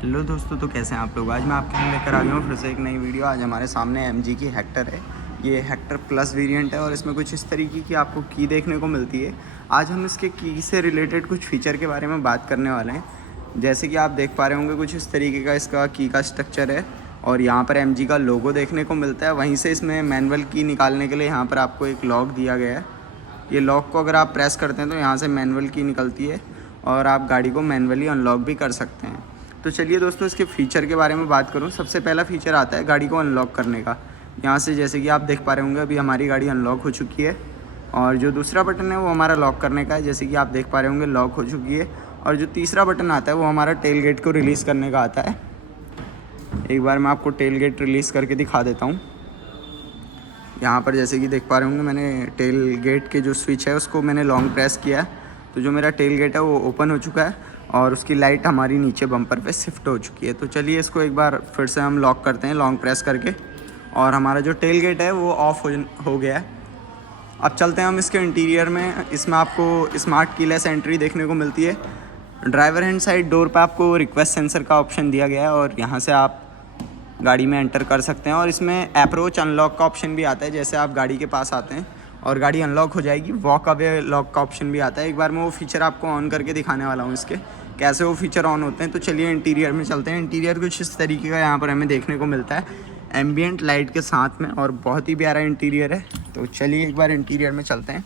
Hello दोस्तों, तो कैसे हैं आप लोग। आज मैं आपके लिए लेकर आ गया हूँ फिर से एक नई वीडियो। आज हमारे सामने MG की हेक्टर है। ये हेक्टर प्लस वेरिएंट है और इसमें कुछ इस तरीके की आपको की देखने को मिलती है। आज हम इसके की से रिलेटेड कुछ फीचर के बारे में बात करने वाले हैं। जैसे कि आप देख पा रहे होंगे, कुछ इस तरीके का इसका की का स्ट्रक्चर है और यहाँ पर MG का लोगो देखने को मिलता है। वहीं से इसमें मैनुअल की निकालने के लिए यहाँ पर आपको एक लॉक दिया गया है। ये लॉक को अगर आप प्रेस करते हैं तो यहाँ से मैनुअल की निकलती है और आप गाड़ी को मैनुअली अनलॉक भी कर सकते हैं। तो चलिए दोस्तों, इसके फ़ीचर के बारे में बात करूं। सबसे पहला फ़ीचर आता है गाड़ी को अनलॉक करने का। यहाँ से जैसे कि आप देख पा रहे होंगे, अभी हमारी गाड़ी अनलॉक हो चुकी है और जो दूसरा बटन है वो हमारा लॉक करने का है। जैसे कि आप देख पा रहे होंगे, लॉक हो चुकी है। और जो तीसरा बटन आता है वो हमारा टेल गेट को रिलीज़ करने का आता है। एक बार मैं आपको टेल गेट रिलीज़ करके दिखा देता हूँ। यहाँ पर जैसे कि देख पा रहे होंगे, मैंने टेल गेट के जो स्विच है उसको मैंने लॉन्ग प्रेस किया है, तो जो मेरा टेल गेट है वो ओपन हो चुका है और उसकी लाइट हमारी नीचे बम्पर पे शिफ्ट हो चुकी है। तो चलिए इसको एक बार फिर से हम लॉक करते हैं लॉन्ग प्रेस करके, और हमारा जो टेल गेट है वो ऑफ हो गया है। अब चलते हैं हम इसके इंटीरियर में। इसमें आपको स्मार्ट कीलेस एंट्री देखने को मिलती है। ड्राइवर हैंड साइड डोर पे आपको रिक्वेस्ट सेंसर का ऑप्शन दिया गया है और यहाँ से आप गाड़ी में एंटर कर सकते हैं। और इसमें अप्रोच अनलॉक का ऑप्शन भी आता है। जैसे आप गाड़ी के पास आते हैं और गाड़ी अनलॉक हो जाएगी, वॉक अवे लॉक का ऑप्शन भी आता है। एक बार मैं वो फीचर आपको ऑन करके दिखाने वाला हूँ, इसके कैसे वो फीचर ऑन होते हैं। तो चलिए इंटीरियर में चलते हैं। इंटीरियर कुछ इस तरीके का यहाँ पर हमें देखने को मिलता है, एम्बियंट लाइट के साथ में, और बहुत ही प्यारा इंटीरियर है। तो चलिए एक बार इंटीरियर में चलते हैं।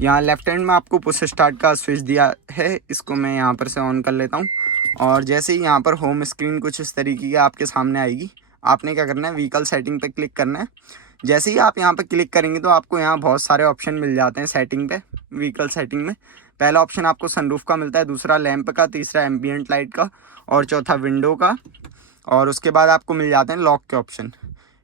यहाँ लेफ्ट हैंड में आपको पुश स्टार्ट का स्विच दिया है, इसको मैं यहाँ पर से ऑन कर लेता हूँ। और जैसे ही यहाँ पर होम स्क्रीन कुछ इस तरीके की आपके सामने आएगी, आपने क्या करना है, व्हीकल सेटिंग पे क्लिक करना है। जैसे ही आप यहाँ पर क्लिक करेंगे तो आपको यहाँ बहुत सारे ऑप्शन मिल जाते हैं सेटिंग पे। व्हीकल सेटिंग में पहला ऑप्शन आपको सनरूफ का मिलता है, दूसरा लैंप का, तीसरा एम्बियंट लाइट का और चौथा विंडो का। और उसके बाद आपको मिल जाते हैं लॉक के ऑप्शन।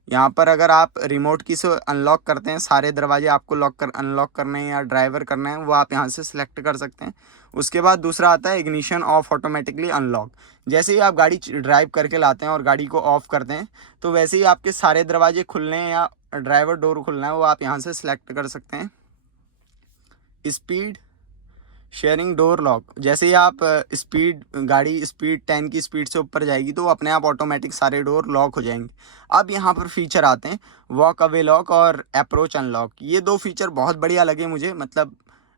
यहाँ पर अगर आप रिमोट की से अनलॉक करते हैं, सारे दरवाजे आपको अनलॉक करने हैं या ड्राइवर करना है, वो आप यहाँ से सिलेक्ट कर सकते हैं। उसके बाद दूसरा आता है इग्निशन ऑफ ऑटोमेटिकली अनलॉक। जैसे ही आप गाड़ी ड्राइव करके लाते हैं और गाड़ी को ऑफ करते हैं, तो वैसे ही आपके सारे दरवाजे खुलने हैं या ड्राइवर डोर खुलना है, वो आप यहाँ से सिलेक्ट कर सकते हैं। स्पीड शेयरिंग डोर लॉक, जैसे ही आप गाड़ी स्पीड 10 की स्पीड से ऊपर जाएगी तो अपने आप ऑटोमेटिक सारे डोर लॉक हो जाएंगे। अब यहाँ पर फीचर आते हैं वॉक अवे लॉक और अप्रोच अनलॉक। ये दो फीचर बहुत बढ़िया लगे मुझे, मतलब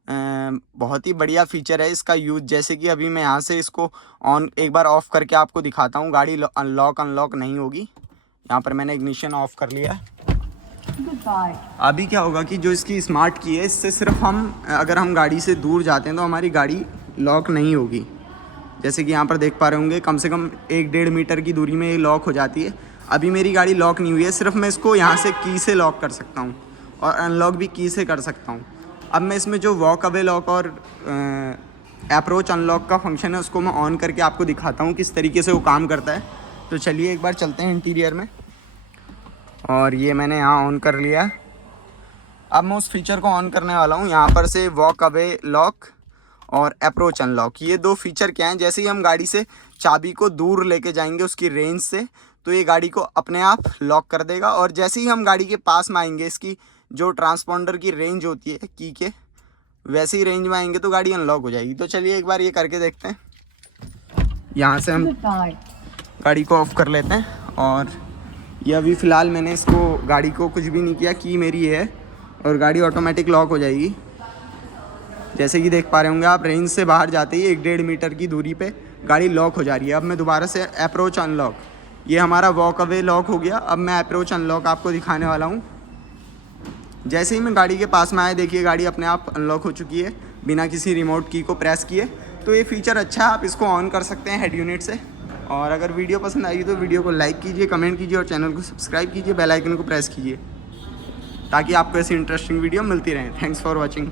बहुत ही बढ़िया फीचर है इसका यूज़। जैसे कि अभी मैं यहाँ से इसको ऑन एक बार ऑफ़ करके आपको दिखाता हूँ, गाड़ी अनलॉक नहीं होगी। यहाँ पर मैंने इग्निशन ऑफ कर लिया। अभी क्या होगा कि जो इसकी स्मार्ट की है, इससे सिर्फ अगर हम गाड़ी से दूर जाते हैं तो हमारी गाड़ी लॉक नहीं होगी। जैसे कि यहाँ पर देख पा रहे होंगे, कम से कम 1-1.5 मीटर की दूरी में ये लॉक हो जाती है। अभी मेरी गाड़ी लॉक नहीं हुई है, सिर्फ मैं इसको यहाँ से की से लॉक कर सकता हूँ और अनलॉक भी की से कर सकता हूँ। अब मैं इसमें जो वॉक अवे लॉक और अप्रोच अनलॉक का फंक्शन है उसको मैं ऑन करके आपको दिखाता हूँ किस तरीके से वो काम करता है। तो चलिए एक बार चलते हैं इंटीरियर में। और ये मैंने यहाँ ऑन कर लिया। अब मैं उस फीचर को ऑन करने वाला हूँ। यहाँ पर से वॉक अवे लॉक और अप्रोच अनलॉक, ये दो फीचर क्या हैं, जैसे ही हम गाड़ी से चाबी को दूर लेके जाएंगे उसकी रेंज से, तो ये गाड़ी को अपने आप लॉक कर देगा। और जैसे ही हम गाड़ी के पास में आएंगे, इसकी जो ट्रांसपॉन्डर की रेंज होती है की के, वैसे ही रेंज में आएंगे तो गाड़ी अनलॉक हो जाएगी। तो चलिए एक बार ये करके देखते हैं। यहाँ से हम गाड़ी को ऑफ कर लेते हैं और ये अभी फ़िलहाल मैंने इसको गाड़ी को कुछ भी नहीं किया, की मेरी है और गाड़ी ऑटोमेटिक लॉक हो जाएगी। जैसे कि देख पा रहे होंगे आप, रेंज से बाहर जाते ही 1-1.5 मीटर की दूरी पे गाड़ी लॉक हो जा रही है। अब मैं दोबारा से अप्रोच अनलॉक, ये हमारा वॉक अवे लॉक हो गया। अब मैं अप्रोच अनलॉक आपको दिखाने वाला हूँ। जैसे ही मैं गाड़ी के पास में आया, देखिए गाड़ी अपने आप अनलॉक हो चुकी है बिना किसी रिमोट की को प्रेस किए। तो ये फीचर अच्छा है, आप इसको ऑन कर सकते हैं हेड यूनिट से। और अगर वीडियो पसंद आई तो वीडियो को लाइक कीजिए, कमेंट कीजिए और चैनल को सब्सक्राइब कीजिए, बेल आइकन को प्रेस कीजिए ताकि आपको ऐसी इंटरेस्टिंग वीडियो मिलती रहे। Thanks for watching.